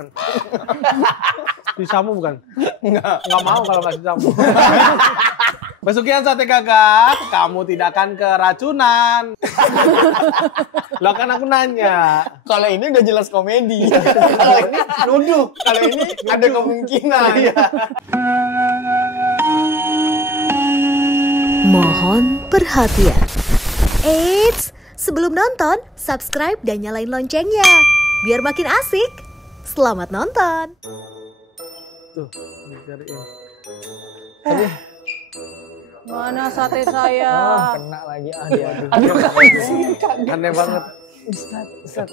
bukan? Sisamu bukan? Enggak. Nggak mau kalau nggak sisamu. Pesugihan sate gagak, kamu tidak akan keracunan. Loh kan aku nanya. Kalau ini udah jelas komedi. Kalau ini nuduh. Kalau ini ada kemungkinan. Mohon perhatian. Eits, sebelum nonton, subscribe dan nyalain loncengnya. Biar makin asik. Selamat nonton. Tuh, dicariin. Mana sate saya? Oh, kena lagi. Aduh. Aneh banget. Ustaz.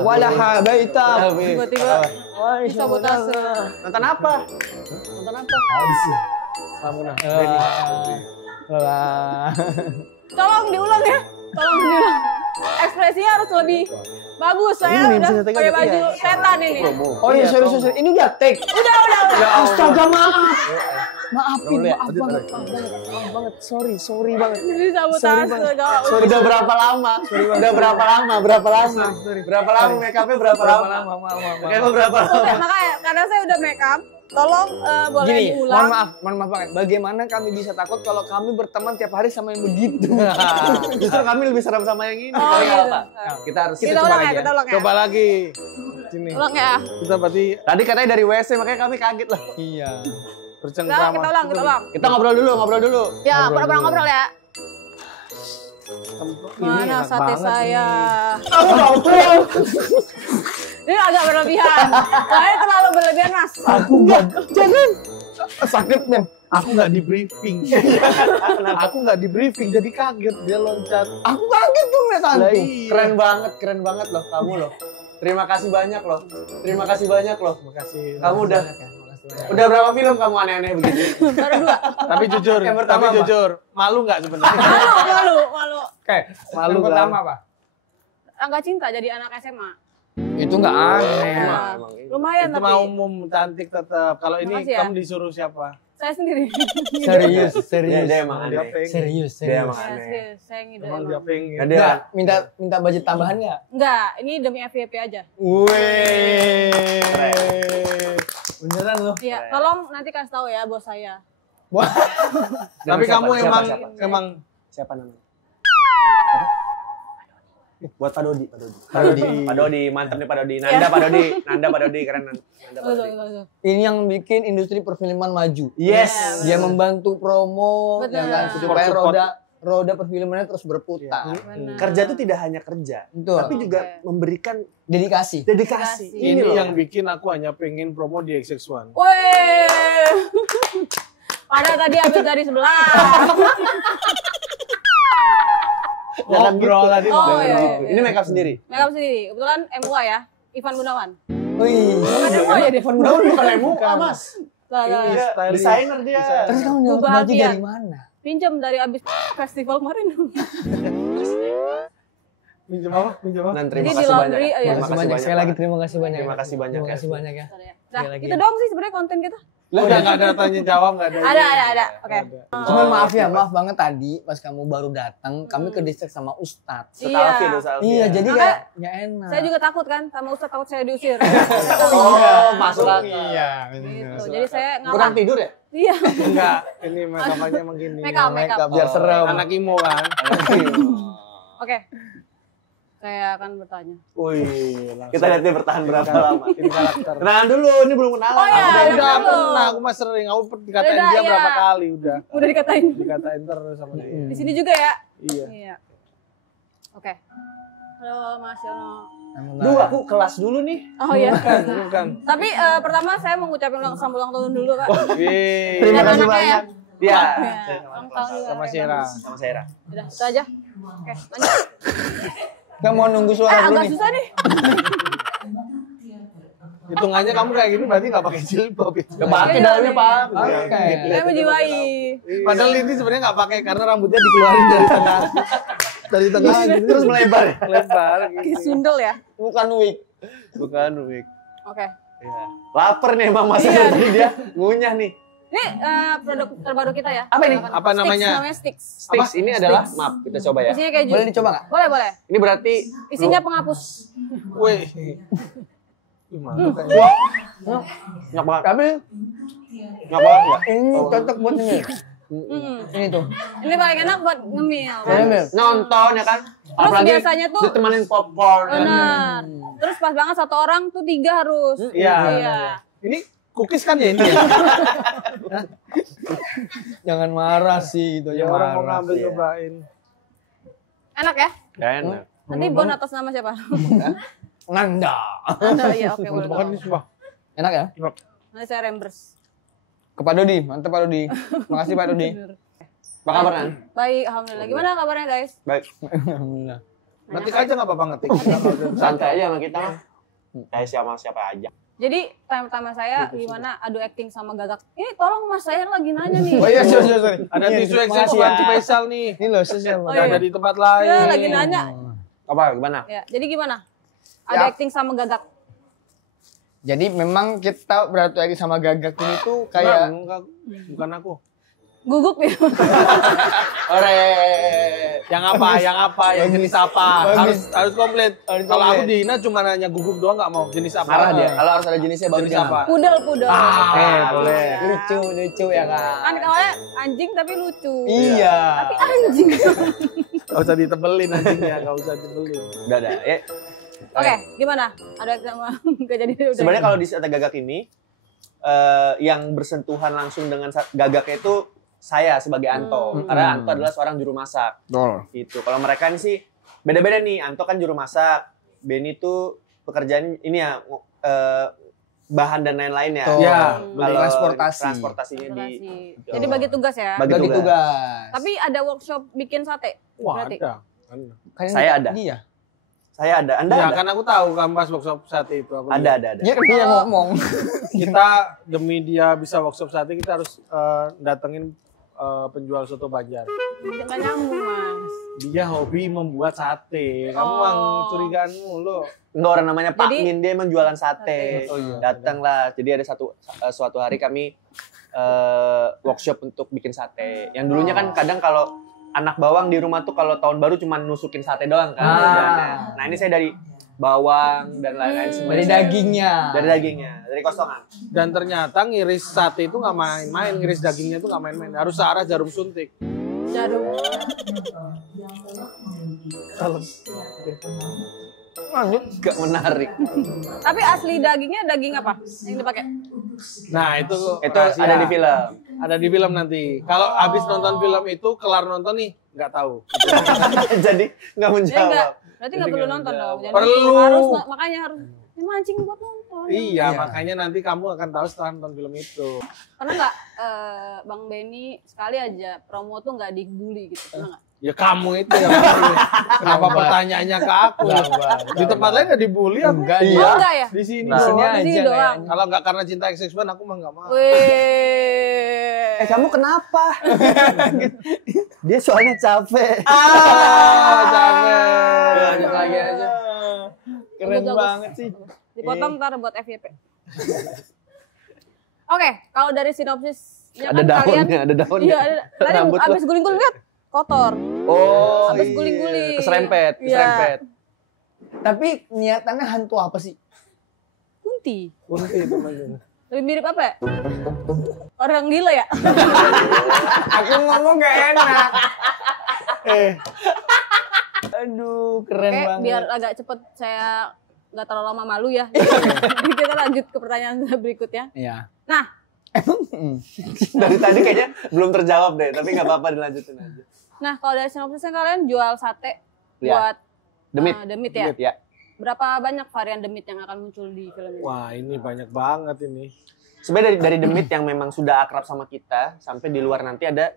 Wala habaita. Tiba-tiba disabotase. Nonton apa? Nonton apa? Kamu nah. Tolong diulang ya. Tolong diulang. Ekspresinya harus lebih bagus. Saya Ini udah bisa tega pakai gitu baju ya. setan ini. Oh iya, sorry. Ini udah take. Udah. Astaga, maaf. Maafin, Boleh, maaf banget. Sorry banget. Disabotase. Udah berapa lama? Berapa lama make up-nya berapa lama? Make-up berapa lama? Makanya karena saya udah make up, tolong boleh Gini, diulang. mohon maaf banget. Bagaimana kami bisa takut kalau kami berteman tiap hari sama yang begitu? Justru kami lebih serem sama yang ini. Oh, Tapi nggak gitu. apa. Kita harus Kita ulang ya, kita ulang ya. Coba lagi. Sini. Ulang ya. Kita berarti tadi katanya dari WC makanya kami kaget lah. Iya. Bercengkrama. Kita ulang. Kita ngobrol dulu. Ya, pura-pura ngobrol ya. Ini Mana enak sate banget saya? ini. Ini agak berlebihan. Saya terlalu berlebihan, Mas. Aku nggak, Jangan. Sakit, men. aku nggak di briefing. Aku nggak di briefing, jadi kaget dia loncat. Aku kaget tuh ngeliat Lah, hantu. iya. Keren banget loh kamu loh. Terima kasih banyak loh. Makasih. Kamu udah Udah berapa film kamu aneh-aneh begitu? Baru 2. Tapi jujur, Yang pertama apa? malu nggak sebenarnya? Malu. Oke, Malu yang kan? pertama apa? Angga cinta jadi anak SMA. Itu nggak aneh. Ya, lumayan Itu tapi mau umum cantik tetap. Kalau ini Makasih ya. kamu disuruh siapa? saya sendiri. Serius. Dia emang Dia aneh. pengen. Serius. Dia emang Ya, aneh. serius, saya ngide Emang dia emang. pengen. Nah, dia Enggak, minta budget tambahan nggak? Enggak, ini demi FYP aja. Wih. Beneran loh. Iya, tolong nanti kasih tahu ya bos saya. Wah. Tapi Siapa? kamu Siapa? emang Siapa namanya? Buat Pak Dodi. Pak Dodi, mantap nih Pak Dodi. Nanda Pak Dodi, keren Nanda Pak Dodi. Betul. Ini yang bikin industri perfilman maju. Yes. Dia membantu promo, Betul. ya kan, supaya roda perfilmannya terus berputar. Benar. Kerja itu tidak hanya kerja, Betul. tapi juga Oke. memberikan Dedikasi. dedikasi. Dedikasi. ini loh. yang bikin aku hanya pengen promo di XX1. Wih. Padahal tadi habis dari sebelah. Jangan ngobrol tadi. Oh, jangan iya, gitu. iya. Ini makeup sendiri. Makeup sendiri. Kebetulan MUA ya. Ivan Gunawan. Wih. Bukan MUA ya, Devan Daun Gunawan. bukan MUA, Mas. Lah, lah. Iya. Dia Stylist. desainer dia. Desainer. Terus kamu dapat Bahagia. baju dari mana? Pinjam dari abis festival kemarin. Minjem apa? Minjem apa? Dan terima Jadi kasih di banyak. laundry, iya. Terima kasih banyak. Sekali lagi terima kasih banyak. Terima kasih banyak. Terima kasih banyak ya. Nah, Sekali lagi itu ya. doang sih sebenarnya konten kita. Udah nggak ada tanya jawab, nggak ada. Ada. Oke. Cuman maaf banget tadi pas kamu baru datang, kami ke distrik sama Ustadz. Setalfi itu Salvi. Iya, jadi Makanya kayak nggak enak. Saya juga takut kan sama Ustadz, takut saya diusir. Oh, masuk akal. Iya, Gitu. Jadi saya Kurang ngalah. tidur ya? Iya. Enggak, ini make-up-nya emang gini. Make up. biar serem. Anak imo kan. Oke. Saya akan bertanya. Wih, Kita lihat dia bertahan berapa lama. Ini karakter. Kenalan dulu, ini belum kenalan. Oh, iya. Udah Udah, pernah, aku mah sering. Aku dikatain Udah, dia iya. berapa kali udah. Udah dikatain. Dikatain terus sama dia. Di sini juga ya? Iya. Iya. Oke. Halo Mas Yono. Duh, aku kelas dulu nih. Oh iya. Bukan. Tapi pertama saya mau ngucapin selamat ulang tahun dulu, Kak. Wih. Terima Dan kasih anaknya banyak. Iya. Ya, ulang tahun juga. Sama Sierra. Sama Sera. Udah, itu aja. Oke, lanjut. Nggak mau nunggu suara dulu Agak nih. susah nih. Hitungannya kamu kayak gini berarti nggak pakai jilbab itu. Gak pakai dalamnya, Pak. Oke. Saya menjiwai. Padahal ini sebenarnya nggak pakai karena rambutnya dikeluarin dari tengah. Dari tengah gitu. Terus melebar ya? Lebar. Kayak sundel ya. Bukan wig. Bukan wig. Oke. Iya. Lapar nih emang Mas. Iya. Jadi dia ngunyah nih. Ini produk terbaru kita ya. Apa ini? Silakan. Apa namanya? Sticks, namanya Sticks. Sticks ini adalah, maaf kita coba ya. Isinya keju. Boleh dicoba nggak? Boleh. Ini berarti Isinya penghapus. Wih. Mantap kayaknya. Enak banget. Tapi Enak banget ya. ini cocok buat ini. Ini tuh. Ini paling enak buat ngemil kan. Emil. Nonton ya kan. Terus biasanya tuh ditemanin popcorn. benar. Terus pas banget satu orang tuh 3 harus. Iya. Iya. Ini cookies kan ya ini ya? Jangan marah sih gitu. Ya Jangan orang mau marah. ngambil Iya. cobain. Enak ya? Gak enak. Nanti Bon atas nama siapa? Nganda. Anda ya oke boleh. Makan ini tahu. semua. Enak ya? Nanti saya rembers. Ke Pak Dodi, mantap Pak Dodi. Makasih Pak Dodi. Apa kabar Nan? Baik, alhamdulillah. Gimana kabarnya guys? Baik. Alhamdulillah. Ngetik aja nggak apa-apa ngetik. Santai aja sama kita. Kayak siapa aja. Jadi time pertama saya gimana adu acting sama Gagak. Ini tolong Mas saya lagi nanya nih. Oh iya, sorry. Ada Iya, tisu makasih eksesuan ya. spesial nih. Ini loh, spesial. Oh, Nggak iya. ada di tempat lain. Ya, lagi nanya. Apa gimana? Ya, jadi gimana? Adu Ya. acting sama Gagak. Jadi memang kita berarti lagi sama Gagak ini tuh kayak Enggak, bukan aku. Gugup ya. ore. Yang apa? Yang jenis apa? Bagus. Harus komplit. Harus Kalau aku komplit. di Ina cuma nanya gugup doang nggak mau. Jenis apa? Marah dia. Kalau harus ada jenisnya baru Jenis dia apa? Pudel. Boleh. Lucu ya kan. Kan awalnya anjing tapi lucu. Iya. Tapi anjing. Gak usah ditebelin anjingnya, gak usah ditebelin. Udah. Ya. Oke, gimana? Ada sama gak jadi udah. Sebenarnya kalau di Sate Gagak ini yang bersentuhan langsung dengan Gagak itu saya sebagai Anto. Karena Anto adalah seorang juru masak. Gitu. Kalau mereka ini sih beda-beda nih. Anto kan juru masak. Benny tuh pekerjaan ini ya bahan dan lain-lain ya. Tuh. Ya, Kalau transportasi. transportasinya di Jadi bagi tugas ya. Bagi Bagi tugas. tugas. Tapi ada workshop bikin sate. Wah, Berarti. ada. Kan Saya ada. Dia. Saya ada. Anda Ya ada? kan aku tahu kampas workshop sate itu. Aku Ada. lihat. Dia kan dia ngomong. Kita demi dia bisa workshop sate kita harus datengin penjual soto Banjar. Jangan nyambung mas. Dia hobi membuat sate. Kamu Oh. mang curigaan mulu. Enggak, orang namanya Pak Jadi- Min, dia emang jualan sate. Oh, iya. Datanglah. Jadi ada suatu hari kami workshop untuk bikin sate. Yang dulunya kan kadang kalau anak bawang di rumah tuh kalau tahun baru cuma nusukin sate doang kan. Nah, ini saya dari bawang dan lain-lain semua. Dari dagingnya. Dari dagingnya, dari kosongan. Dan ternyata ngiris sate itu nggak main-main. Ngiris dagingnya itu nggak main-main. Harus searah jarum suntik. Jarum. Lanjut, gak menarik. Tapi asli dagingnya daging apa yang dipakai? Nah itu rahasia. Ada di film. Ada di film nanti. Kalau habis nonton film itu, kelar nonton nih, nggak tahu. Jadi nggak Ya menjawab. enggak. Berarti nggak perlu nonton dong. Jadi Perlu. harus makanya harus ini mancing buat nonton. Iya, makanya nanti kamu akan tahu setelah nonton film itu. Pernah nggak Bang Benny sekali aja promo tuh nggak dibully gitu? Pernah nggak? Ya kamu itu yang dibully. Kenapa pertanyaannya ke aku? Di tempat lain nggak dibully aku. Enggak Oh dia. enggak ya? Di sini Di sini doang. Di sini aja doang. kayaknya. Kalau nggak karena cinta XX1 aku mah nggak mau. Wih. Kamu kenapa? Dia soalnya capek. Capek. Lanjut lagi aja. Keren Bagus. banget sih. Dipotong ntar buat FYP. Oke, kalau dari sinopsisnya Ada kan kalian daunnya, ada daunnya. iya, ada. Tadi Rambut lo. abis guling-guling lihat kotor. Oh, Habis iya. guling-guling. Keserempet, Iya. keserempet. Tapi niatannya hantu apa sih? Kunti. Kunti itu maksudnya. Lebih mirip apa ya? Orang gila ya? Aku ngomong gak enak. Aduh, keren Oke, banget. biar agak cepet saya nggak terlalu lama malu ya. Jadi kita lanjut ke pertanyaan berikutnya. Iya. Nah, Dari tadi kayaknya belum terjawab deh, tapi nggak apa-apa dilanjutin aja. nah kalau dari sinopsisnya kalian jual sate Iya. buat Demit. demit ya? Ya. Berapa banyak varian demit yang akan muncul di film ini? Wah ini banyak banget ini. Sebenarnya dari demit yang memang sudah akrab sama kita, sampai di luar nanti ada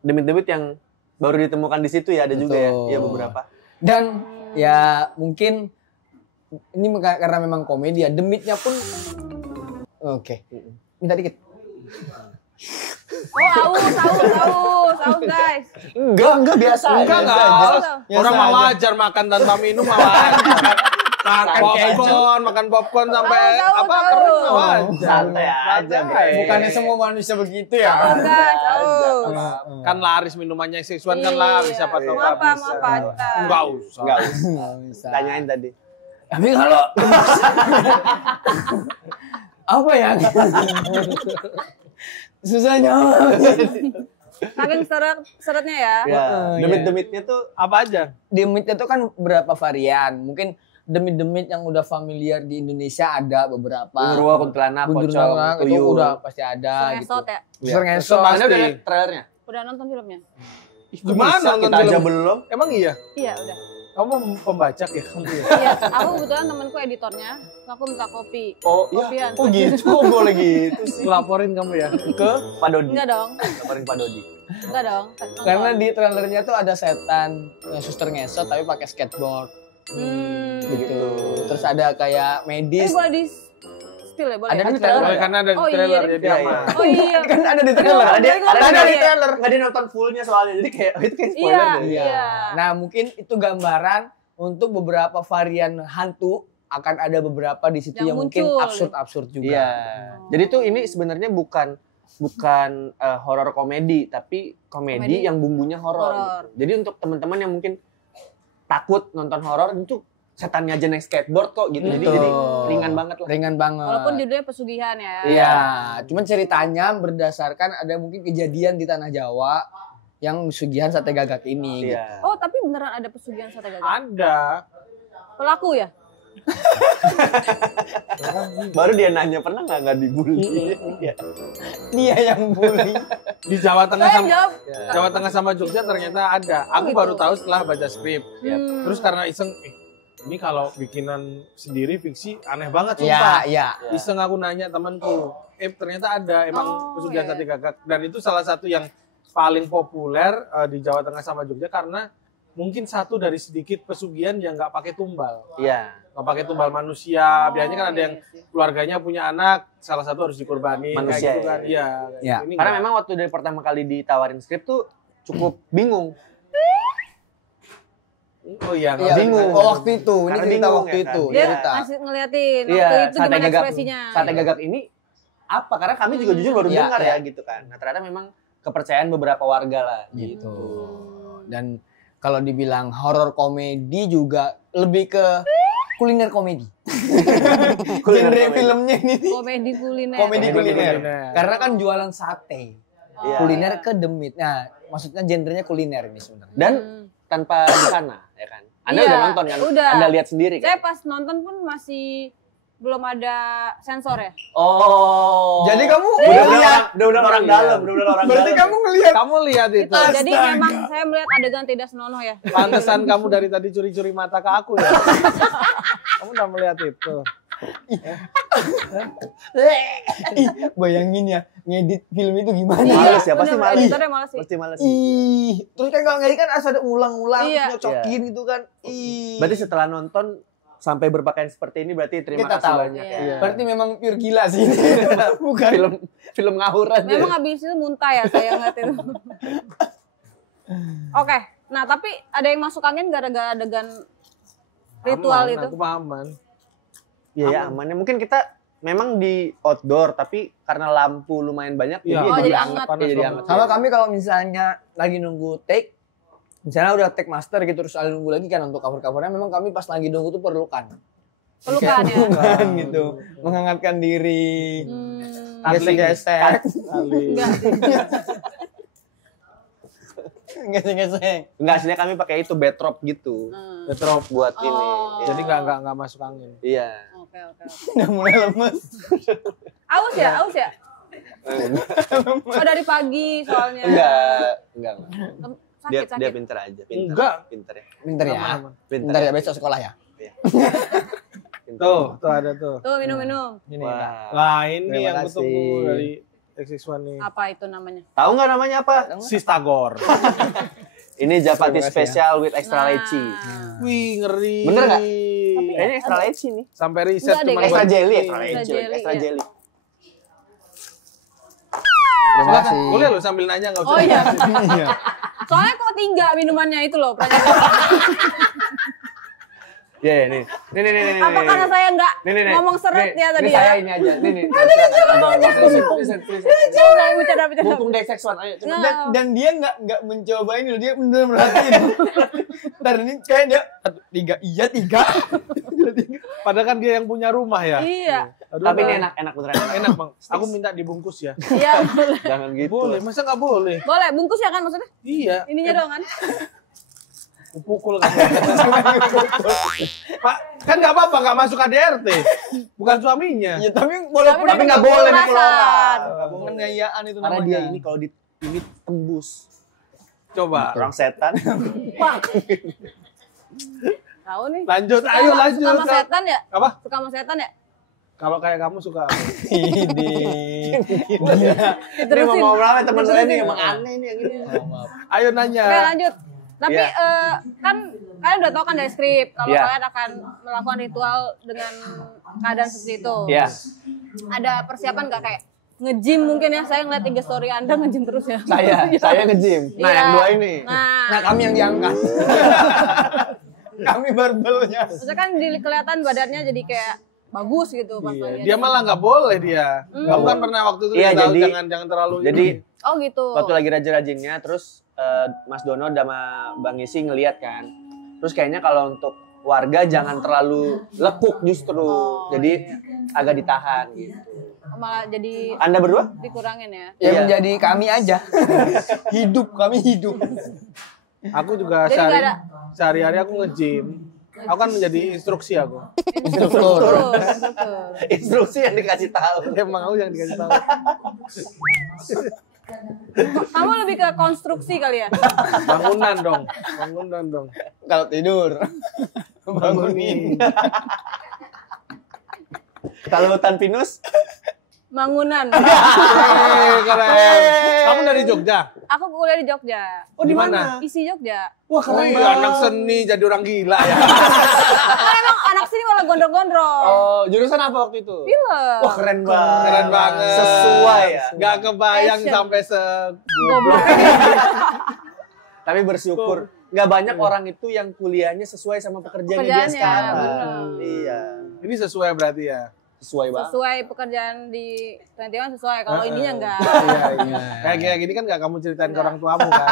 demit-demit yang baru ditemukan di situ ya, ada juga ya, Betul. ya beberapa. Dan ya mungkin ini karena memang komedi ya, demitnya pun oke. Minta dikit. Oh, aus guys. Enggak biasa. Enggak, biasa enggak. aja. Orang mah wajar makan tanpa minum mah wajar. Makan popcorn sampai Tahu, apa tahu. kering mah wajar. Santai aja, Bre. Bukannya semua manusia begitu ya? Oh guys, aus. Kan laris minumannya seksual kan Iya. laris siapa tahu Mau apa, bisa. mau apa? Enggak usah. Enggak usah. Tanyain tadi. Tapi kalau apa ya? Susahnya. Saking seretnya ya. Ya, iya. demit-demitnya tuh Apa aja? Demit itu kan berapa varian. Mungkin demit-demit yang udah familiar di Indonesia ada beberapa. Gundurwo, kuntilanak, pocong, Kuntilanak itu tuyul. udah pasti ada gitu. Ngesot ya. Suster ngesot. Anda udah Pasti. lihat trailernya? Udah nonton filmnya? Gimana Bisa, nonton kita aja film? belum. Emang iya? Iya, udah. Kamu pembacak ya kamu ya? Iya, aku kebetulan temanku editornya, terus aku minta kopi. Oh Kopian. iya, oh gitu, kok boleh gitu sih. Laporin kamu ya. Ke Pak Dodi. Enggak dong, Laporin Pak Dodi. enggak dong. Nonton. Karena di trailernya tuh ada setan suster ngesot tapi pakai skateboard gitu. Terus ada kayak medis. Boleh di spill ya, boleh? Ada ya? di trailer. Boleh, karena ada di Oh, iya, trailer iya. jadi Iya, aman. iya. Oh iya. Kan ada di trailer. Aduh, Ada Nggak ada ada di ya? trailer. Nggak ada nonton fullnya soalnya. Jadi kayak itu kayak spoiler Iya. deh. Iya. Nah, mungkin itu gambaran untuk beberapa varian hantu akan ada beberapa di situ Yang yang mungkin muncul. absurd-absurd juga. Iya. Jadi tuh ini sebenarnya bukan horor komedi, tapi komedi Komedi. yang bumbunya horor. Horor. Jadi untuk teman-teman yang mungkin takut nonton horor itu setannya aja naik skateboard kok gitu. Jadi Betul. ringan banget lah. Ringan banget. Walaupun judulnya pesugihan ya. Iya, cuman ceritanya berdasarkan ada mungkin kejadian di tanah Jawa yang pesugihan sate gagak ini. Gitu. Iya. Oh, tapi beneran ada pesugihan sate gagak? Ada. Pelaku ya? Baru dia nanya pernah nggak dibully? Iya. Dia yang bully. Di Jawa Tengah Saya yang sama jawab. Jawa Tengah sama Jogja ternyata ada. Aku gitu. baru tahu setelah baca skrip. Hmm. Terus karena iseng, ini kalau bikinan sendiri fiksi aneh banget Iya, sumpah. iya. Iseng aku nanya temanku, ternyata ada emang Oh, pesugihan iya, sate gagak. Dan itu salah satu yang paling populer di Jawa Tengah sama Jogja karena mungkin satu dari sedikit pesugihan yang nggak pakai tumbal. Iya. Nggak pakai tumbal manusia. Biasanya kan ada iya yang sih. keluarganya punya anak, salah satu harus dikurbani. Manusia, kayak gitu kan. ya. Iya. Iya. Ini Karena nggak. memang waktu dari pertama kali ditawarin skrip tuh cukup bingung. Oh iya, Iya, bingung. Oh, waktu itu. Ini Karena cerita bingung, waktu ya itu. kan? Dia Cerita. masih ngeliatin Iya, waktu itu sate gimana gagak. ekspresinya. Sate gagak ini apa? Karena kami juga jujur baru Iya, dengar iya. ya gitu kan. Nah ternyata memang kepercayaan beberapa warga lah. Gitu. Dan kalau dibilang horor komedi juga lebih ke kuliner komedi. Kuliner Genre komedi. filmnya ini nih. Komedi kuliner. Komedi kuliner. kuliner. Karena kan jualan sate. Iya. Kuliner ke demit. Nah, maksudnya genrenya kuliner ini sebenarnya. Dan Hmm. tanpa di sana, ya kan? Anda Iya, udah nonton kan? udah. Anda lihat sendiri Saya kan? pas nonton pun masih belum ada sensor ya. Oh. Jadi kamu udah orang dalam, udah orang berarti dalam. kamu ngelihat Kamu lihat itu. Jadi Astaga. memang saya melihat adegan tidak senonoh ya. Pantesan kamu dari tadi curi-curi mata ke aku ya. Kamu udah melihat itu. Ih, bayangin ya, ngedit film itu gimana? Males ya, pasti bener, males. editornya males sih. Pasti males sih. Ih, terus kan kalau ngedit kan asal ada ulang-ulang, Iya. terus nyocokin gitu kan. Ih. Berarti setelah nonton sampai berpakaian seperti ini berarti terima Kita kasih tahu. banyak Iya. ya. Berarti memang pure gila sih. Bukan. Film ngawur aja. Memang habis itu muntah ya saya ngeliat itu. Oke, nah tapi ada yang masuk angin gara-gara adegan ritual Aman, itu. Aku aman. Iya ya amannya. Mungkin kita memang di outdoor tapi karena lampu lumayan banyak Iya. Oh, jadi jadi hangat. hangat. Iya, jadi hangat. Sama kami kalau misalnya lagi nunggu take, misalnya udah take master gitu terus ada nunggu lagi kan untuk cover-covernya, memang kami pas lagi nunggu tuh perlukan. Pelukan ya. Pelukan gitu, menghangatkan diri, Hmm, gesek-gesek, Ali. enggak sih. gesek-gesek. Enggak sih kami pakai itu backdrop gitu. Hmm. Betrop. Buat ini. Oh. Jadi nggak masuk angin. Iya. Oke. Udah mulai lemes. Aus ya? Oh dari pagi soalnya. Enggak. Sakit. Dia pinter aja, pinter. Enggak. Pinter ya. Bentar ya, Aman. Pinter. bentar ya besok sekolah ya. Pinter. Tuh ada tuh. Tuh minum. Ini Wah. Lah ini Terima yang kasih. ketemu dari XX1 nih. Apa itu namanya? Tahu nggak namanya apa? Sistagor. Ini Japati Terima kasih special with extra Nah. leci. Wih, ngeri. Bener nggak? Tapi Kayaknya extra leci nih. Sampai riset Enggak deh, cuma Extra buat jelly, ini. extra leci, jelly, extra iya. jelly. Terima Silakan, kasih. boleh lo sambil nanya nggak usah. Oh iya. Iya. Soalnya kok 3 minumannya itu loh. Iya, nih. Nih. Apa karena saya nggak Nih. ngomong seret ya tadi Ini saya ya? ini aja. Nih. Listen. Jangan bercanda. Mumpung Dex X1, ayo coba. Dan dia nggak mencoba ini loh, dia bener merhatiin. Ntar ini kayak dia 3, iya 3. Padahal kan dia yang punya rumah ya. Iya. Aduh, Tapi ini enak beneran. enak Bang. Aku minta dibungkus ya. Iya, boleh. Jangan gitu. Boleh, masa nggak boleh? Boleh, bungkus ya kan maksudnya? Iya. Ininya doang kan? Kupukul kan. Pak, kan nggak apa-apa, nggak masuk KDRT. Bukan suaminya. Ya tapi walaupun Tapi nggak boleh nih kalau perasaan. penganiayaan itu Karena namanya. dia ini kalau ini tembus. Coba. Orang setan. Tahu nih. Lanjut, ayo lanjut. Suka sama setan ya? Apa? Suka sama setan ya? Kalau kayak kamu suka apa? Ini. Ini mau ngomong teman saya nih emang aneh nih yang ini. Ayo nanya. Oke, lanjut. Tapi Iya. kan kalian udah tahu kan dari skrip kalau Iya. kalian akan melakukan ritual dengan keadaan seperti itu. Iya. Ada persiapan nggak kayak nge-gym mungkin ya? Saya ngeliat IG story Anda nge-gym terus ya. Saya nge-gym. Nah, Iya. yang dua ini. Nah, kami yang diangkat. Kami barbelnya. Maksudnya kan kelihatan badannya jadi kayak bagus gitu pas lagi. Dia malah nggak boleh dia. Kamu kan pernah waktu itu Iya, dia tahu jadi- jangan terlalu Jadi Oh gitu. waktu lagi rajin-rajinnya terus Mas Dono sama Bang Isi ngeliat kan. Terus kayaknya kalau untuk warga jangan terlalu lekuk justru. Jadi agak ditahan gitu. Malah jadi Anda berdua? dikurangin ya. Ya Iya. menjadi kami aja. Kami hidup. Aku juga Jadi nggak ada- sehari-hari aku nge-gym. Aku kan menjadi instruksi aku. Instruktur. Betul. Instruksi yang dikasih tahu. Emang aku yang dikasih tahu. Kamu lebih ke konstruksi kali ya? Bangunan dong. Kalau tidur bangunin. Kalau hutan pinus, Bangunan. Keren. Kamu dari Jogja? Aku kuliah di Jogja. Oh, di mana? Isi Jogja. Wah, keren. Anak seni jadi orang gila ya. Kan emang anak sini malah gondrong-gondrong. oh jurusan apa waktu itu? Film. Wah keren banget. Keren banget. Sesuai ya. Gak kebayang Passion. sampai Goblok. Tapi bersyukur. Nggak banyak orang itu yang kuliahnya sesuai sama pekerjaannya dia Pekerjaannya, sekarang. bener. Iya. Ini sesuai berarti ya. Sesuai banget. Sesuai pekerjaan di 21 sesuai. Kalau ininya enggak. Kayak gini kan gak kamu ceritain ke orang tuamu kan.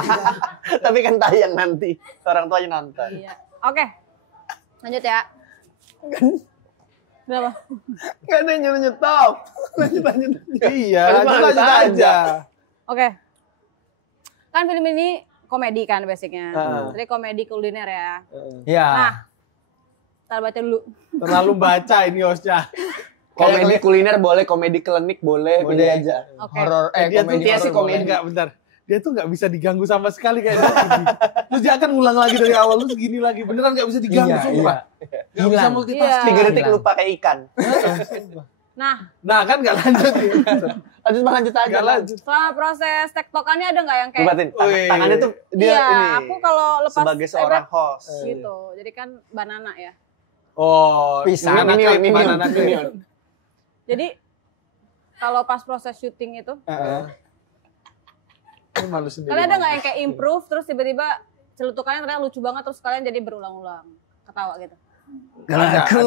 Tapi kan tayang nanti. Orang tuanya nonton. Iya. Oke. Lanjut ya. Berapa? Gak ada yang nyetop. Lanjut. Iya, Lanjut lanjut aja. aja. Oke. Kan film ini komedi kan basicnya. Heeh. Jadi komedi kuliner ya. Ya. Nah. Ntar baca dulu. Terlalu baca ini hostnya. Komedi kuliner boleh, komedi klinik boleh, pilih Boleh. aja. Oke. Horor Dia tuh komedi dia sih horor komedi boleh. enggak bentar. Dia tuh nggak bisa diganggu sama sekali kayak tadi. Terus dia akan ulang lagi dari awal terus gini lagi. Beneran nggak bisa diganggu Iya, sumpah. Nggak bisa Hilang. multitasking. 3 detik Hilang. lupa kayak ikan. Nah, Nah kan nggak lanjut nih. Lanjut aja. Nggak lanjut. selama proses tektokannya ada nggak yang kayak Libatin. Wih. Tangannya tuh dia iya, ini. aku kalau lepas sebagai seorang host. gitu. Jadi kan banana ya. Oh, Pisang. banana Minion, cake, banana cake. minion. Jadi kalau pas proses syuting itu, Ini malu sendiri. kalian ada nggak yang kayak improve terus tiba-tiba celutukannya ternyata lucu banget terus kalian jadi berulang-ulang ketawa gitu. Kalau aku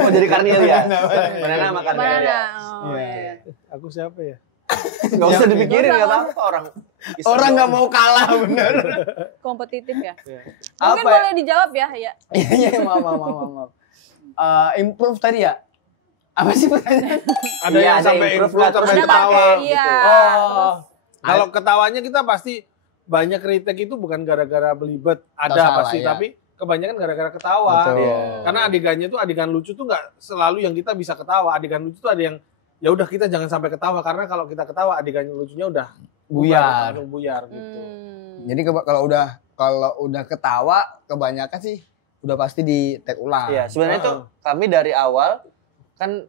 Oh jadi Karnil ya? Banana sama Karnil Banana. ya? Oh, iya. Aku siapa ya? Gak usah dipikirin, gak apa-apa orang. orang nggak mau kalah bener. Kompetitif ya. Mungkin Apa ya? boleh dijawab ya, ya. Iya maaf. Improve tadi ya? Apa sih pertanyaan? Ada Iya, yang ada sampai improve improve lah, sampai terus ketawa. dipakai. Iya. Oh. Kalau ketawanya kita pasti banyak retake itu bukan gara-gara belibet, ada salah, pasti, ya. tapi kebanyakan gara-gara ketawa. Betul. Iya. Karena adegannya tuh adegan lucu tuh nggak selalu yang kita bisa ketawa. Adegan lucu tuh ada yang ya udah kita jangan sampai ketawa karena kalau kita ketawa adegan lucunya udah Buyar. langsung buyar gitu. Jadi kalau udah ketawa kebanyakan sih udah pasti di take ulang. Iya, sebenarnya tuh kami dari awal kan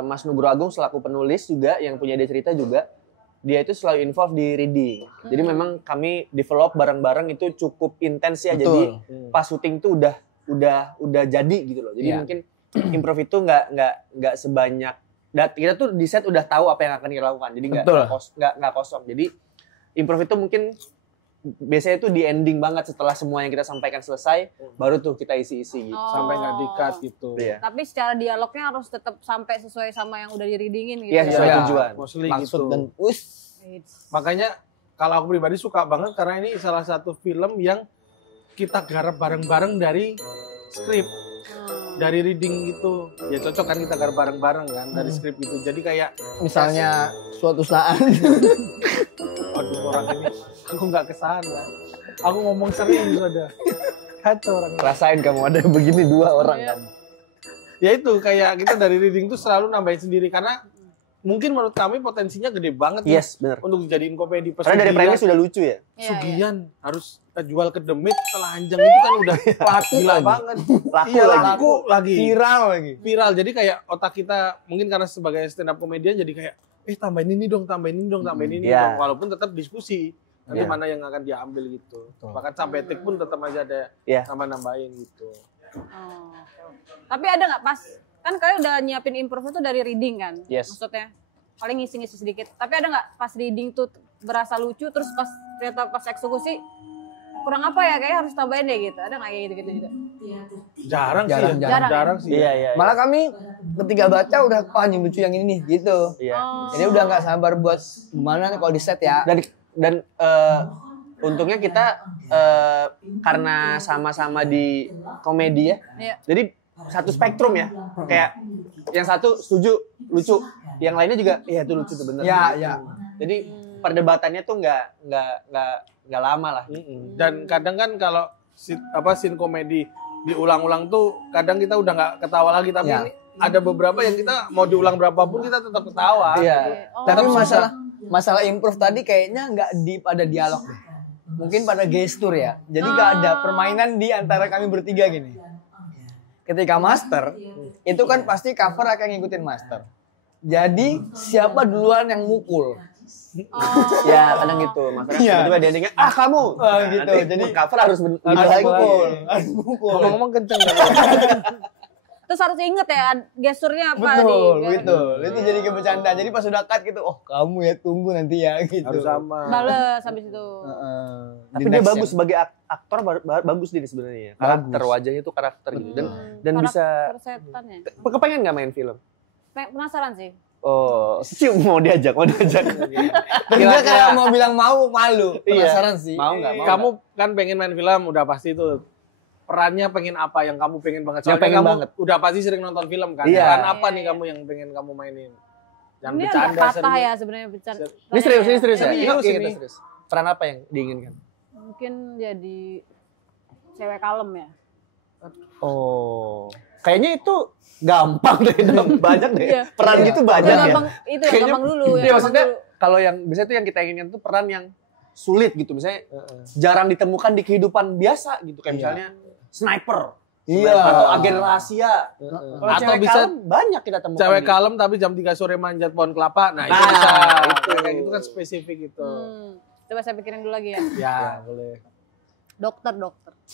Mas Nugroho Agung selaku penulis juga yang punya ide cerita juga, dia itu selalu involve di reading. Jadi memang kami develop bareng-bareng itu cukup intens ya. Betul. Jadi pas syuting tuh udah jadi gitu loh. Jadi Iya. mungkin improv itu nggak sebanyak kita tuh di set udah tahu apa yang akan kita lakukan. Jadi Betul. nggak kosong. Jadi improv itu mungkin biasanya tuh di ending banget setelah semua yang kita sampaikan selesai, baru tuh kita isi-isi gitu. Sampai nggak di-cut gitu. Iya. Tapi secara dialognya harus tetap sampai sesuai sama yang udah di-readingin gitu. Iya, ya. sesuai Iya. tujuan. Mostly Maksud gitu. dan Makanya kalau aku pribadi suka banget karena ini salah satu film yang kita garap bareng-bareng dari skrip, dari reading gitu. Ya cocok kan kita garap bareng-bareng kan dari skrip gitu. Jadi kayak misalnya suatu saat aduh orang ini aku nggak kesana. Aku ngomong serius ada. Kacau orang. Rasain kamu ada begini dua orang Iya. kan. Ya itu kayak kita dari reading tuh selalu nambahin sendiri karena mungkin menurut kami potensinya gede banget ya Yes, benar. untuk dijadiin komedi Karena dari premis sudah lucu ya. Iya, iya. Sugihan harus kita jual ke demit telanjang itu kan udah gila lagi. banget. Laku Iya, lagi. laku lagi. viral lagi. Viral. Jadi kayak otak kita mungkin karena sebagai stand up komedian jadi kayak tambahin ini dong, tambahin ini dong, tambahin ini Iya. dong. Walaupun tetap diskusi. Nanti Iya. mana yang akan diambil gitu. Betul. Bahkan sampai tik pun tetap aja ada Iya. nambah-nambahin gitu. Oh. Tapi ada nggak pas kan kalian udah nyiapin improve itu dari reading kan? Yes. Maksudnya paling ngisi-ngisi sedikit. Tapi ada nggak pas reading tuh berasa lucu terus pas ternyata pas eksekusi kurang apa ya kayaknya harus tambahin deh gitu. Ada nggak kayak gitu-gitu juga? Jarang, Jarang, sih. jarang. Jarang sih. Iya, iya. Malah kami ketika baca udah yang lucu yang ini nih gitu. Iya. Oh. Jadi udah nggak sabar buat gimana nih kalau di set ya. Dan untungnya kita karena sama-sama di komedi ya. Iya. Jadi satu spektrum ya. Kayak yang satu setuju lucu, yang lainnya juga iya itu lucu tuh bener. Ya, ya. Jadi perdebatannya tuh nggak lama lah. Dan kadang kan kalau scene komedi diulang-ulang tuh kadang kita udah nggak ketawa lagi tapi Ya. ini ada beberapa yang kita mau diulang berapapun kita tetap ketawa. Iya. Oh. Tapi Tetap masalah improve tadi kayaknya nggak pada dialog deh. Mungkin pada gestur ya. Jadi nggak ada permainan di antara kami bertiga gini. Ketika master, itu kan pasti cover akan ngikutin master. Jadi siapa duluan yang mukul? Ya kadang gitu. Maksudnya Iya. tiba-tiba dia endingnya kamu. Gitu. Nanti Jadi cover harus harus lagi. mukul. Harus mukul. Ngomong-ngomong kenceng kan? Terus harus inget ya gesturnya apa Betul, nih. betul. Itu jadi kebercandaan. Jadi pas udah cut gitu, oh kamu ya tunggu nanti ya gitu. Harus sama. Bales habis itu. Heeh. Tapi Di dia next bagus yang- sebagai aktor bagus dia sebenarnya. Karakter wajahnya tuh karakter gitu. Dan bisa Karakter setannya. kepengen nggak main film? Penasaran sih. Oh, sih mau diajak. Tapi dia kayak mau bilang mau, malu. Iya. Penasaran sih. Mau nggak? Mau Kamu kan pengen main film udah pasti itu. Perannya pengen apa yang kamu pengen banget? Yang Soalnya pengen kamu banget. udah pasti sering nonton film kan. Iya. Peran apa Iya, nih iya. kamu yang pengen kamu mainin? Jangan Ini bercanda agak patah serius. ya sebenarnya bercanda. Ini serius ya. Serius Oke, ini. kita serius. Peran apa yang diinginkan? Mungkin jadi cewek kalem ya. Oh, kayaknya itu gampang deh, banyak deh. Iya. Peran Iya. gitu banyak ya. Gampang, itu yang Kayaknya- gampang dulu. Iya, yang gampang maksudnya dulu. kalau yang biasanya tuh yang kita inginkan tuh peran yang sulit gitu, misalnya jarang ditemukan di kehidupan biasa gitu, kayak misalnya sniper, Iya. atau agen rahasia, Atau atau bisa bisa banyak kita temukan. Cewek di- kalem tapi jam 3 sore manjat pohon kelapa. Nah, itu Nah, bisa. itu. Kayak gitu kan spesifik gitu. Coba saya pikirin dulu lagi ya. Ya, boleh. Dokter.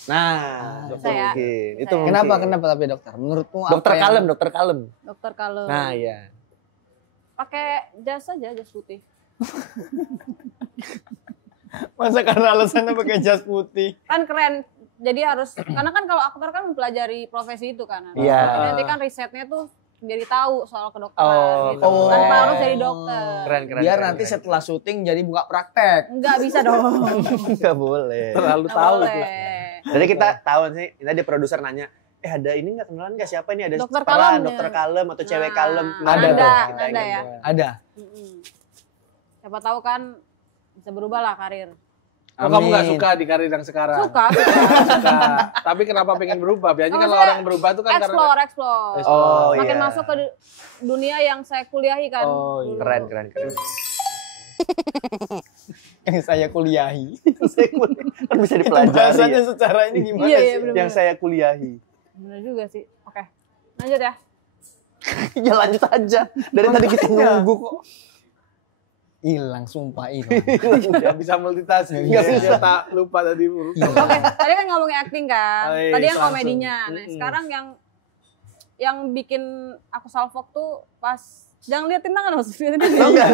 Nah, dokter Saya. mungkin. Itu Saya. Kenapa mungkin. tapi dokter? Menurutmu Dokter apa yang- kalem, dokter kalem. Dokter kalem. Nah, iya. Pakai jas aja, jas putih. Masa karena alasannya pakai jas putih? Kan keren. Jadi harus karena kan kalau aktor kan mempelajari profesi itu kan. Iya. Nanti kan risetnya tuh jadi tahu soal kedokteran Oh, gitu. keren. Tanpa harus jadi dokter. Keren, keren. Biar keren, nanti keren. setelah syuting jadi buka praktek. Enggak bisa dong. Nggak boleh. Terlalu Nggak tahu. boleh. Jadi kita tahu sih, tadi produser nanya, ada ini nggak kenalan nggak siapa ini ada Dokter peran, kalem, ya. dokter kalem atau cewek Nah, kalem. Ada tuh, tuh. kita Ada ingin. ya. Ada. Mm-mm. Siapa tahu kan bisa berubah lah karir. Oh, kamu nggak Amin. suka di karir yang sekarang? Suka. Suka. Tapi kenapa pengen berubah? Biasanya kalau Maksudnya orang berubah itu kan karena explore. Oh, Makin iya. masuk ke dunia yang saya kuliahi kan. Oh, iya. Keren, keren, keren. Yang saya kuliahi. Kan bisa Itu dipelajari. bahasanya Ya. secara ini gimana Iya, sih? iya, bener. Yang saya kuliahi. Bener juga sih. Oke. Lanjut ya. Ya lanjut aja. Dari tadi kita nunggu kok. Hilang, sumpah hilang. nggak bisa multitasking. Nggak Dia bisa. tak lupa tadi. Oke, tadi kan ngomongin acting kan. Oh, iya, Tadi yang langsung. komedinya. Nah, sekarang yang bikin aku salfok tuh pas jangan liatin tangan maksudnya. Oh, enggak.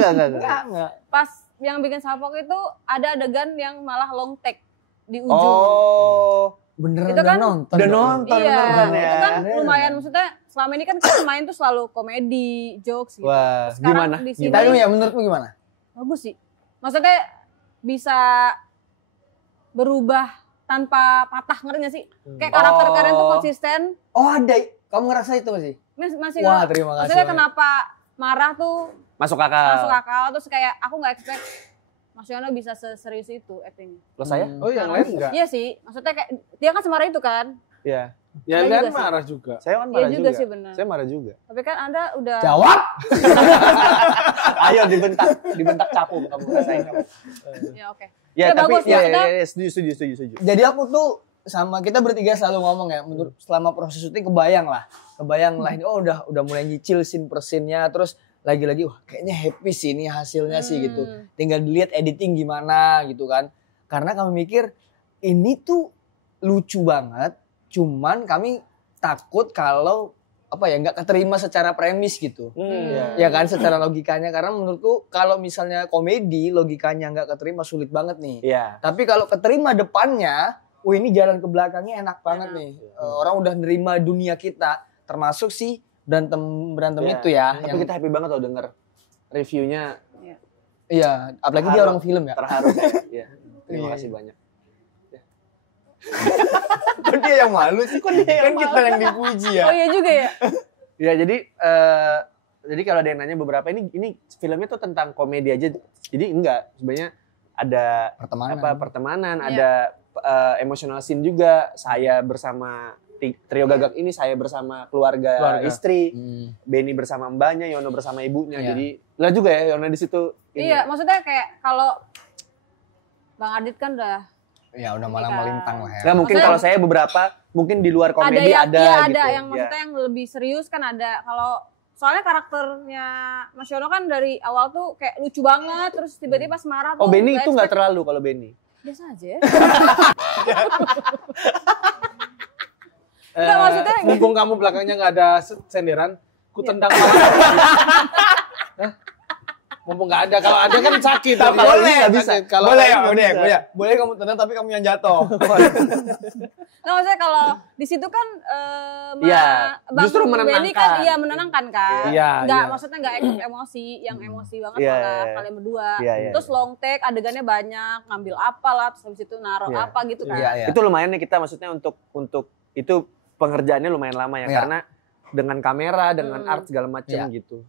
Enggak. Pas yang bikin salfok itu ada adegan yang malah long take di ujung. Oh, Beneran Itu kan nonton. udah dong. nonton Iya, beneran ya. itu kan lumayan, maksudnya selama ini kan kita main tuh selalu komedi, jokes gitu. Wah, Sekarang gimana? di sini Tapi ya menurutmu gimana? bagus sih. Maksudnya bisa berubah tanpa patah, ngerti gak sih? Kayak karakter kalian tuh konsisten. Oh ada, kamu ngerasa itu masih? Masih Wah, nggak- terima kasih Maksudnya banyak. kenapa marah tuh Masuk akal. masuk akal, terus kayak aku nggak expect Mas Yono bisa serius itu actingnya. Lo saya? Oh, yang lain enggak? Iya sih, maksudnya kayak dia kan semarah itu kan. Iya. Yang Saya lain juga sih. marah juga. Saya kan Iya marah juga juga. sih, benar. Saya marah juga. Tapi kan Anda udah Jawab. Ayo dibentak capu kamu rasain kamu. ya oke. Ya, Ya, tapi bagus, maksudnya- setuju. Jadi aku tuh sama kita bertiga selalu ngomong ya, menurut selama proses syuting kebayang lah ini udah mulai nyicil scene per scene-nya, terus lagi-lagi wah kayaknya happy sih ini hasilnya sih gitu. Tinggal dilihat editing gimana gitu kan. Karena kami mikir ini tuh lucu banget, cuman kami takut kalau nggak keterima secara premis gitu. Ya kan, secara logikanya, karena menurutku kalau misalnya komedi logikanya nggak keterima sulit banget nih. Iya. Tapi kalau keterima depannya, ini jalan ke belakangnya enak banget nih. Orang udah nerima dunia kita, termasuk sih berantem Iya. itu ya. Tapi kita happy banget loh denger reviewnya Iya, apalagi dia Terharu. orang film ya. terharu. Iya. Terima Iya. kasih banyak. Kok dia yang malu sih? Kan kita yang dipuji ya. Oh iya juga ya. Ya jadi kalau ada yang nanya beberapa ini filmnya tuh tentang komedi aja. Jadi enggak, sebenarnya ada pertemanan, Iya. ada emotional scene juga. Saya bersama trio gagak ini, saya bersama keluarga. Istri, Benny bersama mbaknya, Yono bersama ibunya. Iya. Jadi lah juga ya Yono di situ. ini. Iya, maksudnya kayak kalau Bang Adit kan udah Ya udah malah Iya. melintang lah ya. Nggak, mungkin Maksudnya- kalau saya beberapa mungkin di luar komedi yang, ada iya, gitu. ada yang Ya. maksudnya yang lebih serius kan ada. Kalau soalnya karakternya Mas Yono kan dari awal tuh kayak lucu banget, terus tiba-tiba pas marah tuh Oh Benny nggak itu nggak expect. terlalu kalau Benny. Biasa aja ya. Eh, Nggak, maksudnya mumpung kamu belakangnya nggak ada senderan, ku tendang malah. Hah? Mumpung nggak ada, kalau ada kan sakit. Kalau Boleh, ini nggak bisa. sakit. Kalau boleh ada ya, nggak boleh, bisa. boleh. Boleh kamu tenang tapi kamu yang jatuh. Nah, maksudnya kalau di situ kan Iya, Bang justru Benny menenangkan. kan menenangkan kan. Iya, Nggak, iya. maksudnya nggak emosi, yang emosi banget Iya, malah iya. kalian berdua. Iya, iya. Terus long take, adegannya banyak, ngambil apa lah, terus habis itu naruh Iya. apa gitu kan. Iya, iya. Itu lumayan nih kita maksudnya untuk itu pengerjaannya lumayan lama ya Iya. karena dengan kamera, dengan art segala macam Iya. gitu.